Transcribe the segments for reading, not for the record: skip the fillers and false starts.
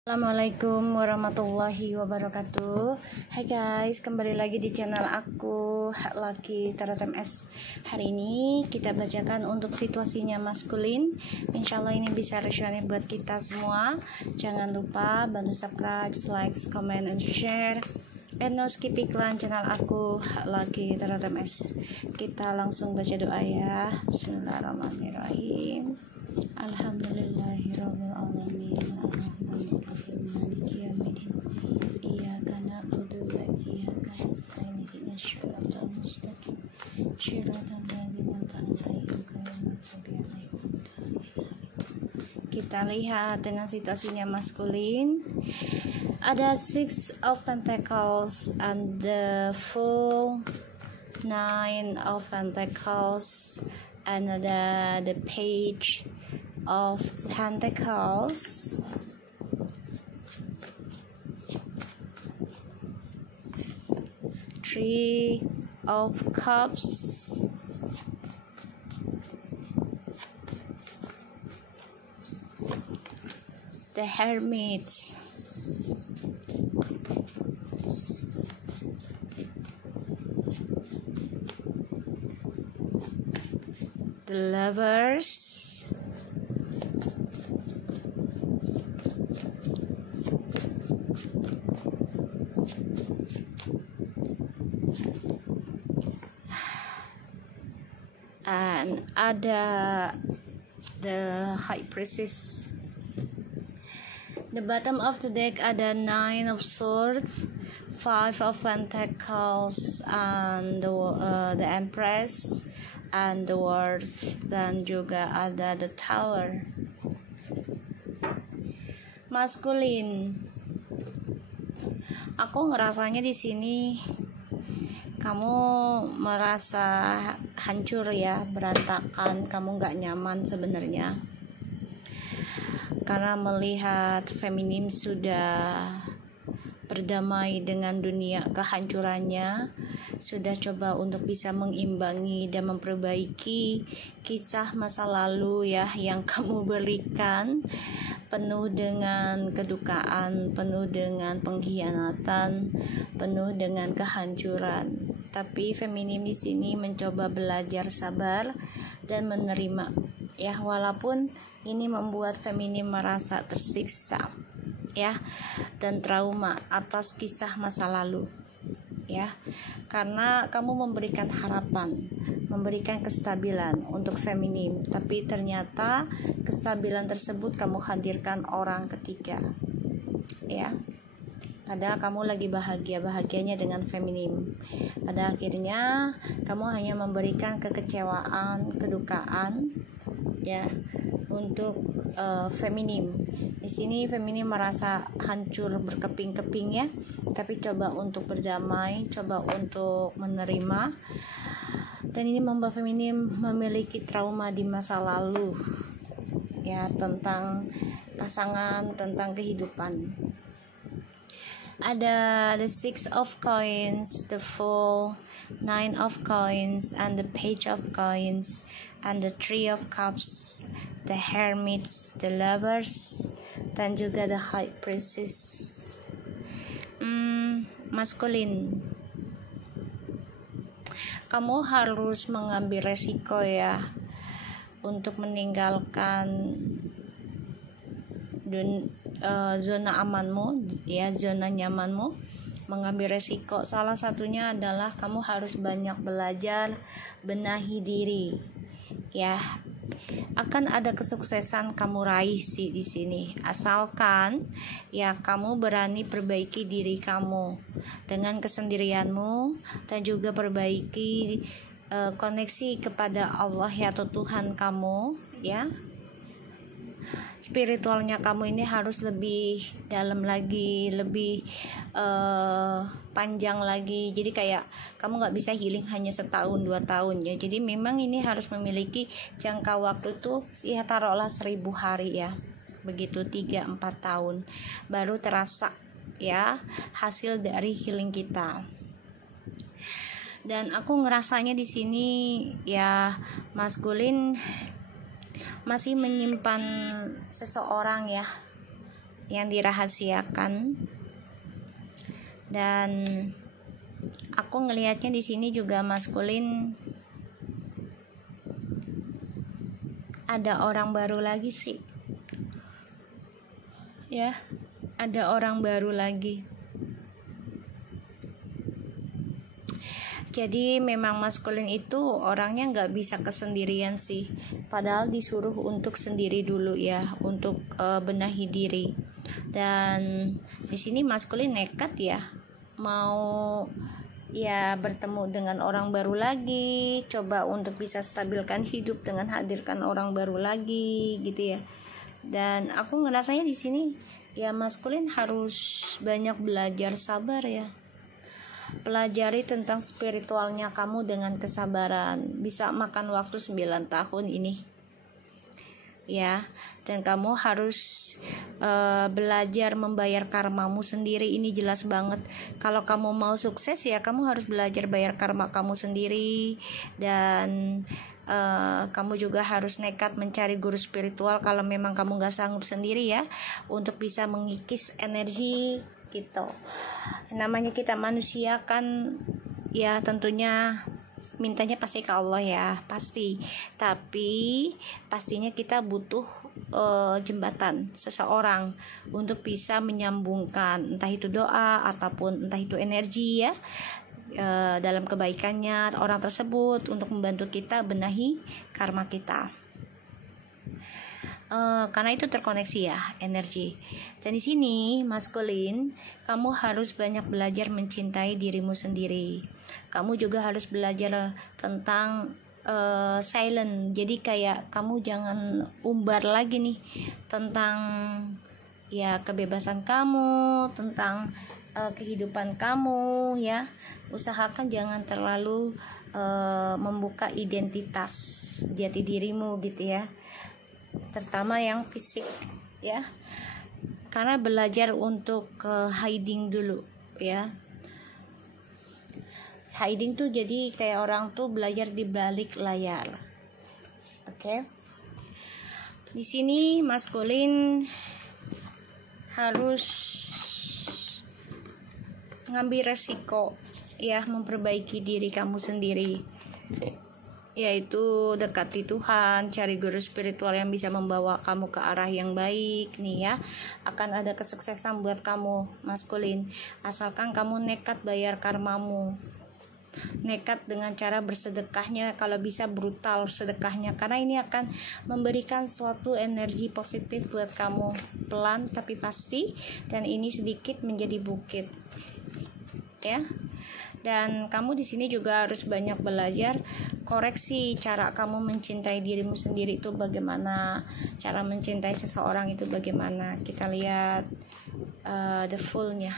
Assalamualaikum warahmatullahi wabarakatuh. Hai guys, kembali lagi di channel aku Lucky Tarot MS. Hari ini kita bacakan untuk situasinya maskulin. Insyaallah ini bisa resonate buat kita semua. Jangan lupa bantu subscribe, like, comment, and share. And no skip iklan channel aku Lucky Tarot MS. Kita langsung baca doa ya. Bismillahirrahmanirrahim. Alhamdulillahirabbil alamin. Arrahmanirrahim. Maliki yaumiddin. Iyyaka na'budu wa iyyaka nasta'in. Ihdinas shiratal mustaqim. Shiratal ladzina an'amta 'alaihim ghairil maghdubi 'alaihim waladdallin. Kita lihat dengan situasinya maskulin. Ada Six of Pentacles and the full Nine of Pentacles, and the Page of Pentacles, Three of Cups, the Hermit, the Lovers, and ada the High Priestess. The bottom of the deck ada Nine of Swords, Five of Pentacles, and the Empress, and the World, dan juga ada the Tower. Maskulin, aku ngerasanya di sini kamu merasa hancur ya, berantakan, kamu nggak nyaman sebenarnya karena melihat feminim sudah berdamai dengan dunia kehancurannya, sudah coba untuk bisa mengimbangi dan memperbaiki kisah masa lalu ya yang kamu berikan, penuh dengan kedukaan, penuh dengan pengkhianatan, penuh dengan kehancuran. Tapi feminim di sini mencoba belajar sabar dan menerima ya, walaupun ini membuat feminim merasa tersiksa ya dan trauma atas kisah masa lalu ya, karena kamu memberikan harapan, memberikan kestabilan untuk feminim, tapi ternyata kestabilan tersebut kamu hadirkan orang ketiga ya, padahal kamu lagi bahagianya dengan feminim. Pada akhirnya kamu hanya memberikan kekecewaan, kedukaan ya untuk feminim. Di sini feminim merasa hancur berkeping-keping ya, tapi coba untuk berdamai, coba untuk menerima. Dan ini membuat feminim memiliki trauma di masa lalu ya, tentang pasangan, tentang kehidupan. Ada the Six of Coins, the Fool, Nine of Coins, and the Page of Coins, and the Three of Cups, the Hermits, the Lovers, dan juga the High Priestess. Maskulin, kamu harus mengambil resiko ya untuk meninggalkan zona amanmu ya, zona nyamanmu, mengambil resiko. Salah satunya adalah kamu harus banyak belajar, benahi diri ya. Akan ada kesuksesan kamu raih sih di sini, asalkan ya kamu berani perbaiki diri kamu dengan kesendirianmu, dan juga perbaiki koneksi kepada Allah ya, atau Tuhan kamu ya. Spiritualnya kamu ini harus lebih dalam lagi, lebih panjang lagi. Jadi kayak kamu nggak bisa healing hanya setahun 2 tahun ya. Jadi memang ini harus memiliki jangka waktu tuh ya, taruhlah 1000 hari ya, begitu 3-4 tahun baru terasa ya hasil dari healing kita. Dan aku ngerasanya di sini ya maskulin masih menyimpan seseorang ya yang dirahasiakan. Dan aku ngelihatnya di sini juga maskulin ada orang baru lagi sih. Ya, ada orang baru lagi. Jadi memang maskulin itu orangnya nggak bisa kesendirian sih. Padahal disuruh untuk sendiri dulu ya, untuk benahi diri. Dan di sini maskulin nekat ya, mau ya bertemu dengan orang baru lagi, coba untuk bisa stabilkan hidup dengan hadirkan orang baru lagi gitu ya. Dan aku ngerasanya di sini ya maskulin harus banyak belajar sabar ya. Pelajari tentang spiritualnya kamu dengan kesabaran. Bisa makan waktu 9 tahun ini ya. Dan kamu harus belajar membayar karmamu sendiri. Ini jelas banget. Kalau kamu mau sukses ya kamu harus belajar bayar karma kamu sendiri. Dan kamu juga harus nekat mencari guru spiritual kalau memang kamu gak sanggup sendiri ya, untuk bisa mengikis energi gitu. Namanya kita manusia kan ya tentunya mintanya pasti ke Allah ya, pasti. Tapi pastinya kita butuh jembatan seseorang untuk bisa menyambungkan, entah itu doa ataupun entah itu energi ya, dalam kebaikannya orang tersebut untuk membantu kita benahi karma kita. Karena itu terkoneksi ya energi. Dan di sini maskulin, kamu harus banyak belajar mencintai dirimu sendiri. Kamu juga harus belajar tentang silent. Jadi kayak kamu jangan umbar lagi nih tentang ya kebebasan kamu, tentang kehidupan kamu ya. Usahakan jangan terlalu membuka identitas jati dirimu gitu ya, terutama yang fisik ya, karena belajar untuk hiding dulu ya. Hiding tuh jadi kayak orang tuh belajar di balik layar. Oke. Di sini maskulin harus ngambil resiko ya, memperbaiki diri kamu sendiri, yaitu dekati Tuhan, cari guru spiritual yang bisa membawa kamu ke arah yang baik nih ya. Akan ada kesuksesan buat kamu maskulin, asalkan kamu nekat bayar karmamu, nekat dengan cara bersedekahnya, kalau bisa brutal sedekahnya, karena ini akan memberikan suatu energi positif buat kamu, pelan tapi pasti, dan ini sedikit menjadi bukit ya. Dan kamu di sini juga harus banyak belajar koreksi cara kamu mencintai dirimu sendiri itu bagaimana, cara mencintai seseorang itu bagaimana. Kita lihat the full-nya.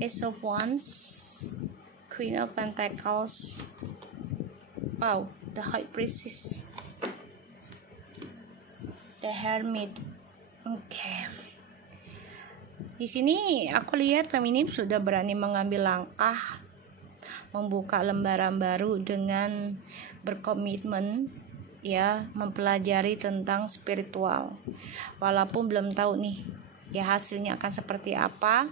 Ace of Wands, Queen of Pentacles, wow, the High Priestess, the Hermit. Oke. Di sini aku lihat feminim sudah berani mengambil langkah membuka lembaran baru dengan berkomitmen ya, mempelajari tentang spiritual. Walaupun belum tahu nih ya hasilnya akan seperti apa,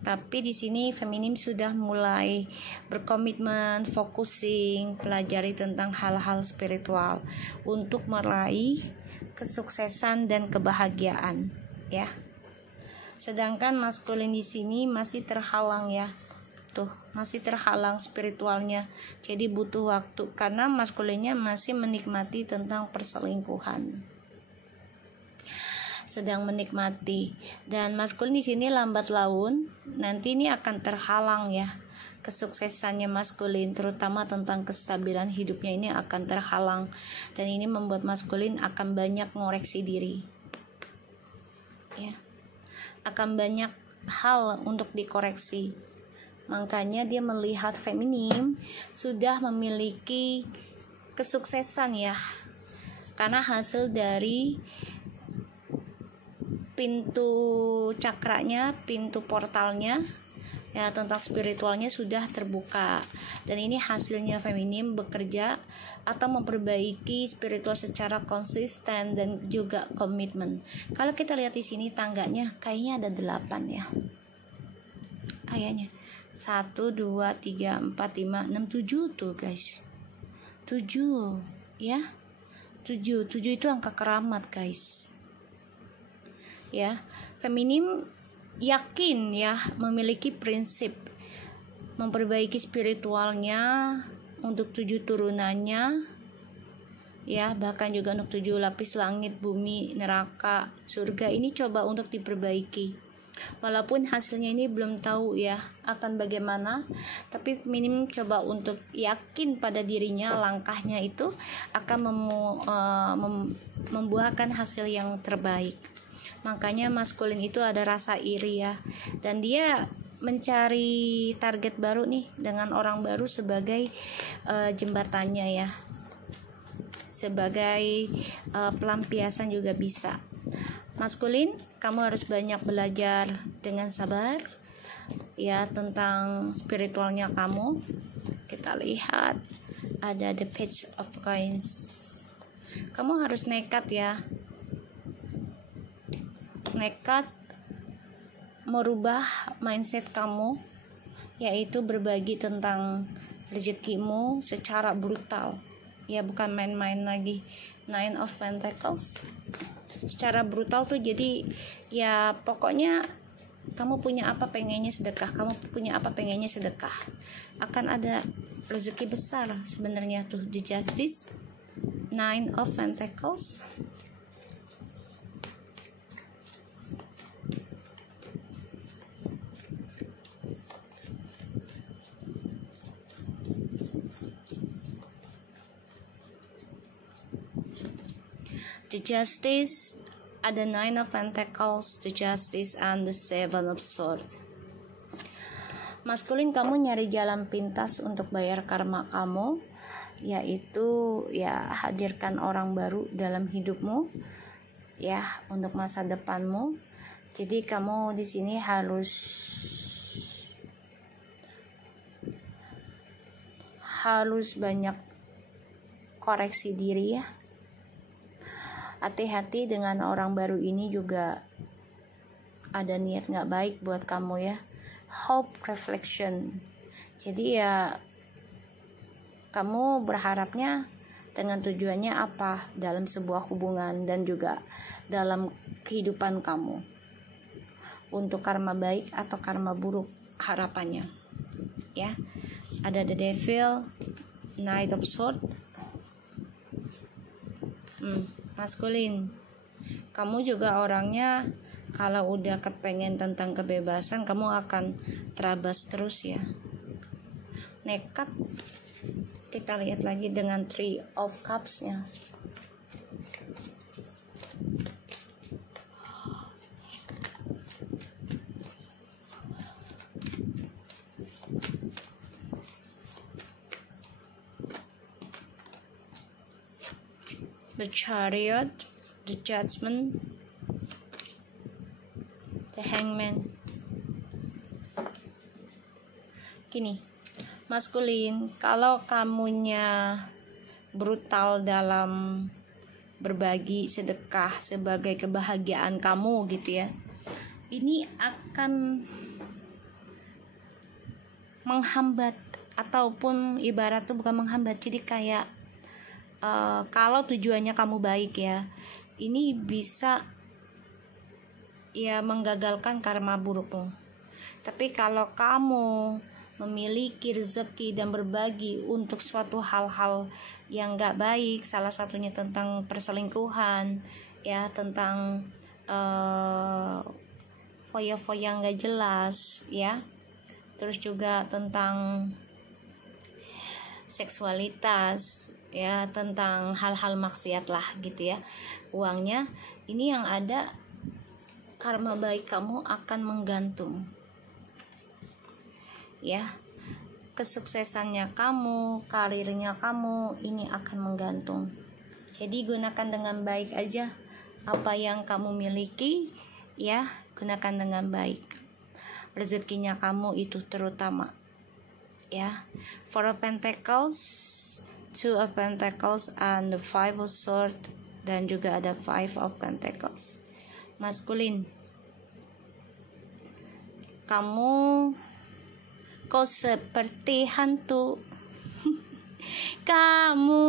tapi di sini feminim sudah mulai berkomitmen, focusing, pelajari tentang hal-hal spiritual untuk meraih kesuksesan dan kebahagiaan ya. Sedangkan maskulin di sini masih terhalang ya. Tuh, masih terhalang spiritualnya. Jadi butuh waktu karena maskulinnya masih menikmati tentang perselingkuhan. Sedang menikmati, dan maskulin di sini lambat laun nanti ini akan terhalang ya. Kesuksesannya maskulin, terutama tentang kestabilan hidupnya ini akan terhalang, dan ini membuat maskulin akan banyak ngoreksi diri ya, akan banyak hal untuk dikoreksi. Makanya dia melihat feminim sudah memiliki kesuksesan ya, karena hasil dari pintu cakranya, pintu portalnya ya, tentang spiritualnya sudah terbuka. Dan ini hasilnya feminim bekerja atau memperbaiki spiritual secara konsisten dan juga komitmen. Kalau kita lihat di sini tangganya kayaknya ada 8 ya, kayaknya 1, 2, 3, 4, 5, 6, 7 tuh guys, 7 ya, 7 itu angka keramat guys ya. Feminim yakin ya, memiliki prinsip memperbaiki spiritualnya untuk 7 turunannya ya, bahkan juga untuk 7 lapis langit, bumi, neraka, surga ini coba untuk diperbaiki. Walaupun hasilnya ini belum tahu ya akan bagaimana, tapi minim coba untuk yakin pada dirinya langkahnya itu akan membuahkan hasil yang terbaik. Makanya maskulin itu ada rasa iri ya, dan dia mencari target baru nih dengan orang baru sebagai jembatannya ya, sebagai pelampiasan juga bisa. Maskulin, kamu harus banyak belajar dengan sabar ya tentang spiritualnya kamu. Kita lihat ada the page of coins. Kamu harus nekat ya, nekat merubah mindset kamu, yaitu berbagi tentang rezekimu secara brutal ya, bukan main-main lagi. Nine of Pentacles secara brutal tuh, jadi ya pokoknya kamu punya apa pengennya sedekah, kamu punya apa pengennya sedekah, akan ada rezeki besar sebenarnya tuh. The Justice, Nine of Pentacles, The Justice, ada Nine of Pentacles, The Justice, and the Seven of Swords. Maskulin, kamu nyari jalan pintas untuk bayar karma kamu, yaitu ya hadirkan orang baru dalam hidupmu ya untuk masa depanmu. Jadi kamu di sini harus banyak koreksi diri ya. Hati-hati dengan orang baru ini, juga ada niat gak baik buat kamu ya. Hope reflection. Jadi ya kamu berharapnya dengan tujuannya apa dalam sebuah hubungan dan juga dalam kehidupan kamu, untuk karma baik atau karma buruk harapannya ya. Ada the Devil, Knight of Swords. Maskulin, kamu juga orangnya kalau udah kepengen tentang kebebasan, kamu akan terabas terus ya, nekat. Kita lihat lagi dengan Three of Cups-nya. The Chariot, the Judgment, the Hangman. Gini, maskulin, kalau kamunya brutal dalam berbagi sedekah sebagai kebahagiaan kamu gitu ya, ini akan menghambat, ataupun ibarat tuh bukan menghambat, jadi kayak kalau tujuannya kamu baik ya, ini bisa ya menggagalkan karma burukmu. Tapi kalau kamu memiliki rezeki dan berbagi untuk suatu hal-hal yang gak baik, salah satunya tentang perselingkuhan ya, tentang foya-foya gak jelas ya, terus juga tentang seksualitas ya, tentang hal-hal maksiat lah gitu ya, uangnya ini yang ada karma baik kamu akan menggantung ya, kesuksesannya kamu, karirnya kamu ini akan menggantung. Jadi gunakan dengan baik aja apa yang kamu miliki ya, gunakan dengan baik. rezekinya kamu itu terutama, ya. Four of Pentacles, Two of Pentacles, and the Five of Swords, dan juga ada Five of Pentacles. Maskulin, kamu kok seperti hantu. Kamu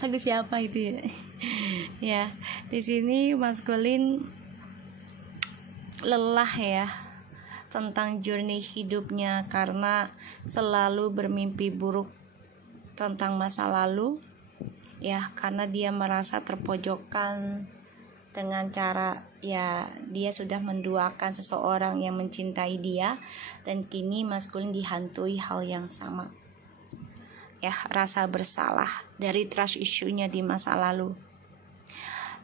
lagu siapa itu ya? Ya, di sini maskulin lelah ya tentang journey hidupnya karena selalu bermimpi buruk tentang masa lalu, ya, karena dia merasa terpojokkan dengan cara, ya, dia sudah menduakan seseorang yang mencintai dia, dan kini maskulin dihantui hal yang sama, ya, rasa bersalah dari trust issue-nya di masa lalu.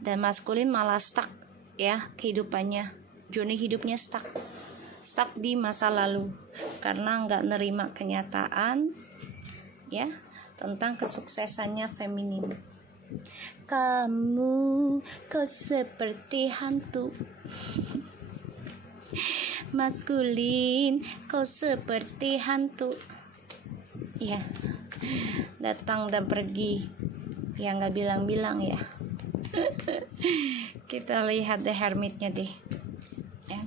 Dan maskulin malah stuck, ya, kehidupannya, journey hidupnya stuck di masa lalu karena nggak nerima kenyataan, ya, tentang kesuksesannya feminim. Kamu kok seperti hantu. Maskulin kok seperti hantu, ya, datang dan pergi, ya, nggak bilang-bilang, ya. Kita lihat The Hermit-nya deh, ya.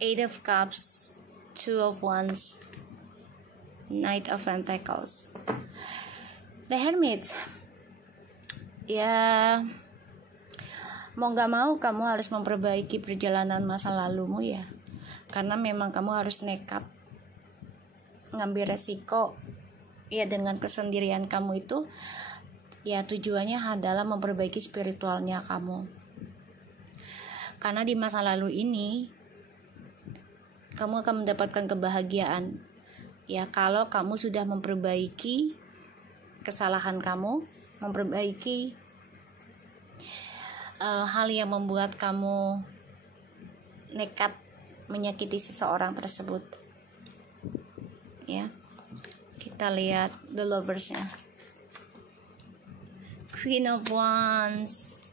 Eight of Cups, Two of Wands, Knight of Pentacles. The Hermit, ya, mau gak mau kamu harus memperbaiki perjalanan masa lalumu, ya, karena memang kamu harus nekat ngambil resiko, ya, dengan kesendirian kamu itu, ya, tujuannya adalah memperbaiki spiritualnya kamu. Karena di masa lalu ini kamu akan mendapatkan kebahagiaan, ya, kalau kamu sudah memperbaiki kesalahan kamu, memperbaiki hal yang membuat kamu nekat menyakiti seseorang tersebut, ya. Kita lihat The Lovers-nya. Queen of Wands,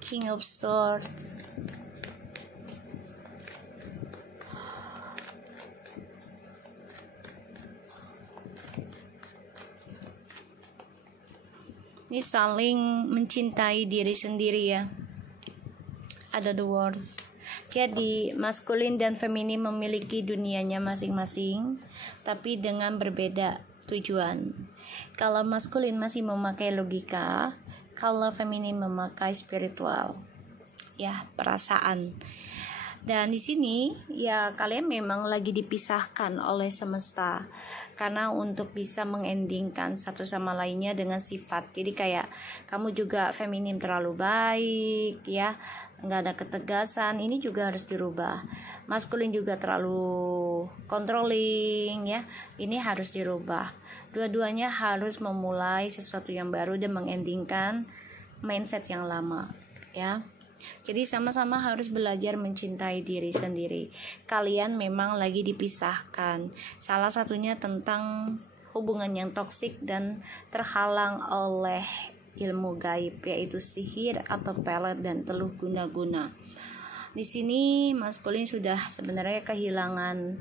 King of Swords, ini saling mencintai diri sendiri, ya. Ada The World. Jadi maskulin dan feminin memiliki dunianya masing-masing, tapi dengan berbeda tujuan. Kalau maskulin masih memakai logika, kalau feminin memakai spiritual, ya, perasaan. Dan di sini, ya, kalian memang lagi dipisahkan oleh semesta karena untuk bisa mengendingkan satu sama lainnya dengan sifat. Jadi kayak kamu juga feminim terlalu baik, ya, nggak ada ketegasan, ini juga harus dirubah. Maskulin juga terlalu controlling, ya, ini harus dirubah. Dua-duanya harus memulai sesuatu yang baru dan mengendingkan mindset yang lama, ya. Jadi sama-sama harus belajar mencintai diri sendiri. Kalian memang lagi dipisahkan. Salah satunya tentang hubungan yang toksik dan terhalang oleh ilmu gaib, yaitu sihir atau pelet dan teluh guna-guna. Di sini maskulin sudah sebenarnya kehilangan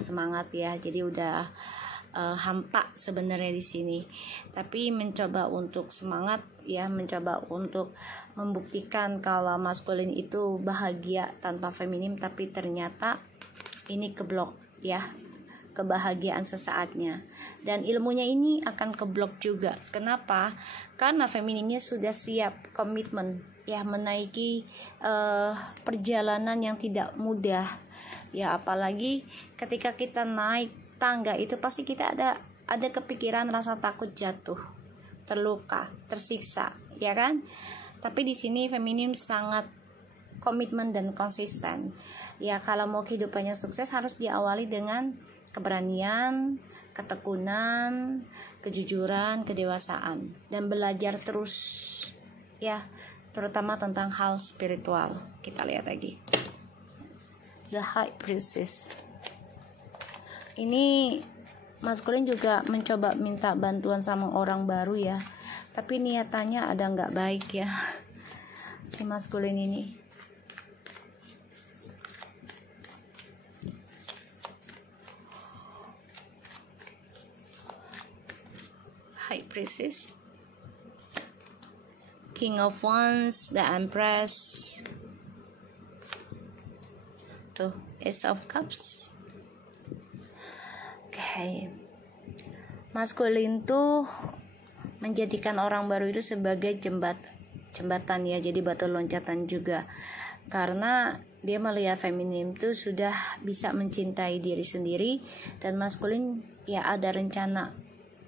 semangat, ya. Jadi udah hampa sebenarnya di sini. Tapi mencoba untuk semangat, ya, mencoba untuk membuktikan kalau maskulin itu bahagia tanpa feminim, tapi ternyata ini keblok, ya, kebahagiaan sesaatnya, dan ilmunya ini akan keblok juga. Kenapa? Karena femininnya sudah siap komitmen, ya, menaiki perjalanan yang tidak mudah, ya, apalagi ketika kita naik tangga itu pasti kita ada kepikiran rasa takut jatuh, terluka, tersiksa, ya kan? Tapi di sini feminim sangat komitmen dan konsisten. Ya, kalau mau kehidupannya sukses harus diawali dengan keberanian, ketekunan, kejujuran, kedewasaan, dan belajar terus, ya, terutama tentang hal spiritual. Kita lihat lagi. The High Priestess. Ini maskulin juga mencoba minta bantuan sama orang baru ya, tapi niatannya ada nggak baik ya si maskulin ini. High Priestess, King of Wands, the Empress, tuh Ace of Cups. Oke. Maskulin tuh menjadikan orang baru itu sebagai jembatan ya, jadi batu loncatan juga, karena dia melihat feminim tuh sudah bisa mencintai diri sendiri, dan maskulin ya ada rencana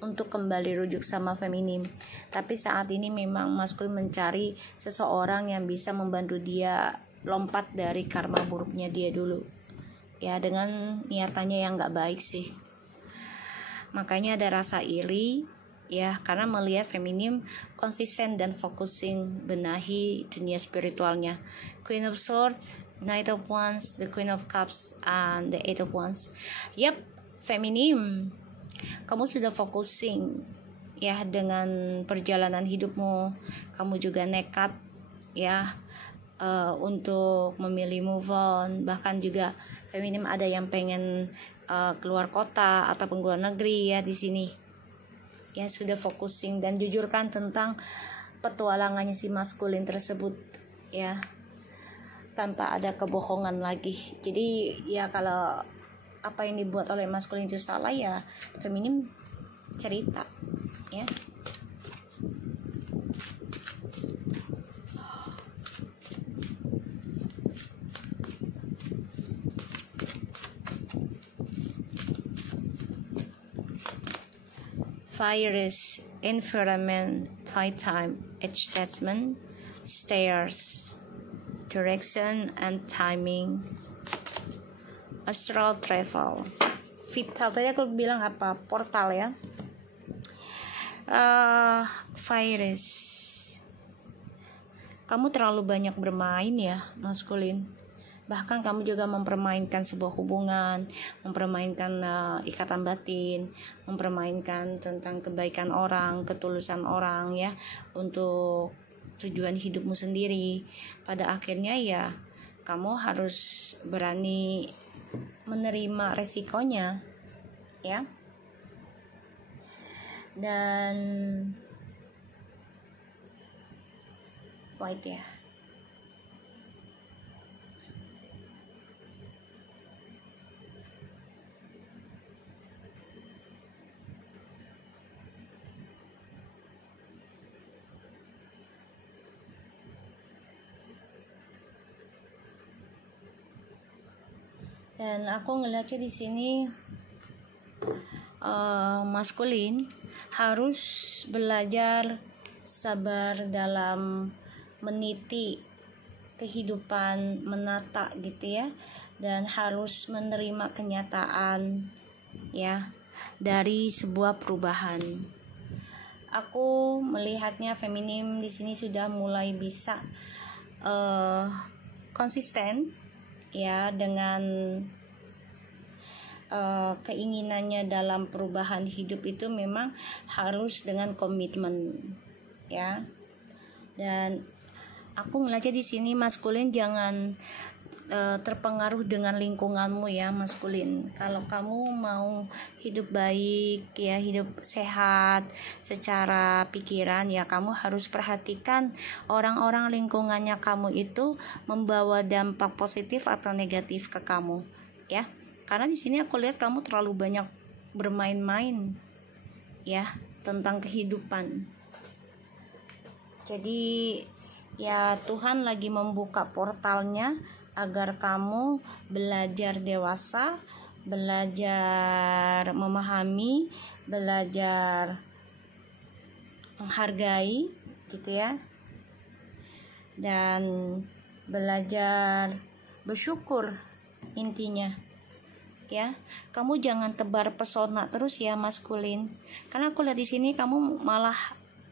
untuk kembali rujuk sama feminim. Tapi saat ini memang maskulin mencari seseorang yang bisa membantu dia lompat dari karma buruknya dia dulu ya, dengan niatannya yang gak baik sih. Makanya ada rasa iri ya, karena melihat feminim konsisten dan focusing benahi dunia spiritualnya. Queen of Swords, Knight of Wands, the Queen of Cups, and the Eight of Wands. Yap, feminim, kamu sudah focusing ya dengan perjalanan hidupmu. Kamu juga nekat ya untuk memilih move on. Bahkan juga feminim ada yang pengen keluar kota ataupun keluar negeri ya di sini. Ya sudah focusing dan jujurkan tentang petualangannya si maskulin tersebut ya, tanpa ada kebohongan lagi. Jadi ya kalau apa yang dibuat oleh maskulin itu salah ya, feminim cerita ya. Fire is environment, playtime, adjustment, stairs, direction and timing, astral travel, vital. Tadi aku bilang apa? Portal ya. Virus, kamu terlalu banyak bermain ya maskulin. Bahkan kamu juga mempermainkan sebuah hubungan, mempermainkan ikatan batin, mempermainkan tentang kebaikan orang, ketulusan orang ya, untuk tujuan hidupmu sendiri. Pada akhirnya ya kamu harus berani menerima resikonya ya. Dan white ya, dan aku ngeliatnya di sini maskulin harus belajar sabar dalam meniti kehidupan, menata gitu ya, dan harus menerima kenyataan ya dari sebuah perubahan. Aku melihatnya feminim di sini sudah mulai bisa konsisten ya dengan keinginannya dalam perubahan hidup itu memang harus dengan komitmen ya. Dan aku ngeliatnya di sini maskulin jangan terpengaruh dengan lingkunganmu ya maskulin. Kalau kamu mau hidup baik ya, hidup sehat secara pikiran ya, kamu harus perhatikan orang-orang lingkungannya kamu itu membawa dampak positif atau negatif ke kamu ya. Karena di sini aku lihat kamu terlalu banyak bermain-main ya tentang kehidupan. Jadi ya Tuhan lagi membuka portalnya agar kamu belajar dewasa, belajar memahami, belajar menghargai gitu ya. Dan belajar bersyukur intinya. Ya, kamu jangan tebar pesona terus ya maskulin. Karena aku lihat di sini kamu malah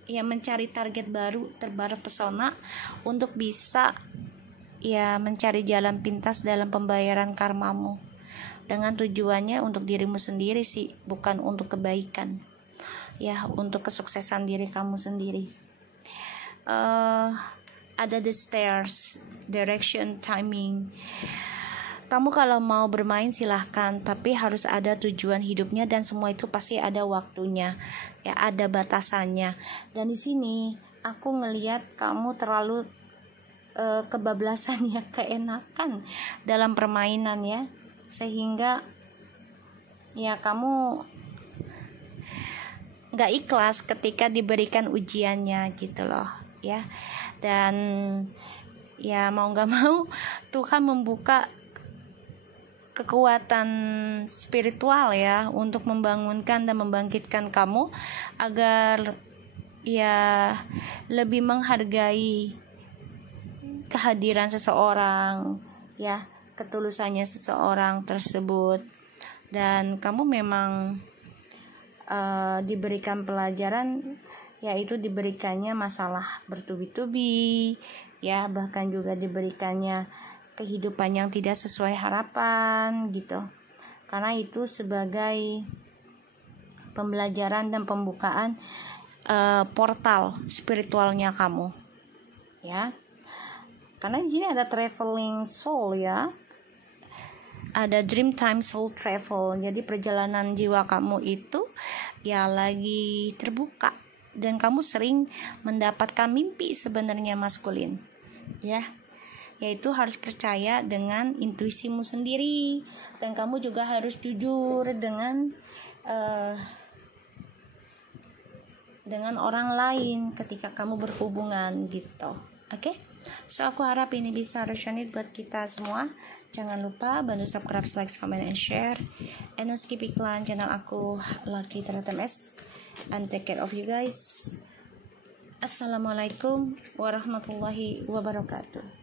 ya mencari target baru, tebar pesona untuk bisa ya mencari jalan pintas dalam pembayaran karmamu. dengan tujuannya untuk dirimu sendiri sih, bukan untuk kebaikan ya, untuk kesuksesan diri kamu sendiri. Ada the stairs, direction, timing. Kamu kalau mau bermain silahkan, tapi harus ada tujuan hidupnya, dan semua itu pasti ada waktunya ya, ada batasannya. Dan di sini aku ngelihat kamu terlalu kebablasan ya, keenakan dalam permainan ya, sehingga ya kamu gak ikhlas ketika diberikan ujiannya gitu loh ya. Dan ya mau gak mau Tuhan membuka kekuatan spiritual ya, untuk membangunkan dan membangkitkan kamu agar ya lebih menghargai kehadiran seseorang ya, ketulusannya seseorang tersebut. Dan kamu memang diberikan pelajaran, yaitu diberikannya masalah bertubi-tubi ya, bahkan juga diberikannya kehidupan yang tidak sesuai harapan gitu. Karena itu sebagai pembelajaran dan pembukaan portal spiritualnya kamu ya. Karena di sini ada traveling soul ya, ada dream time soul travel. Jadi perjalanan jiwa kamu itu ya lagi terbuka, dan kamu sering mendapatkan mimpi sebenarnya maskulin ya, yaitu harus percaya dengan intuisimu sendiri, dan kamu juga harus jujur dengan orang lain ketika kamu berhubungan gitu. Oke? So aku harap ini bisa resonate buat kita semua. Jangan lupa bantu subscribe, like, comment, and share. And don't skip iklan channel aku Lucky TMS. And take care of you guys. Assalamualaikum warahmatullahi wabarakatuh.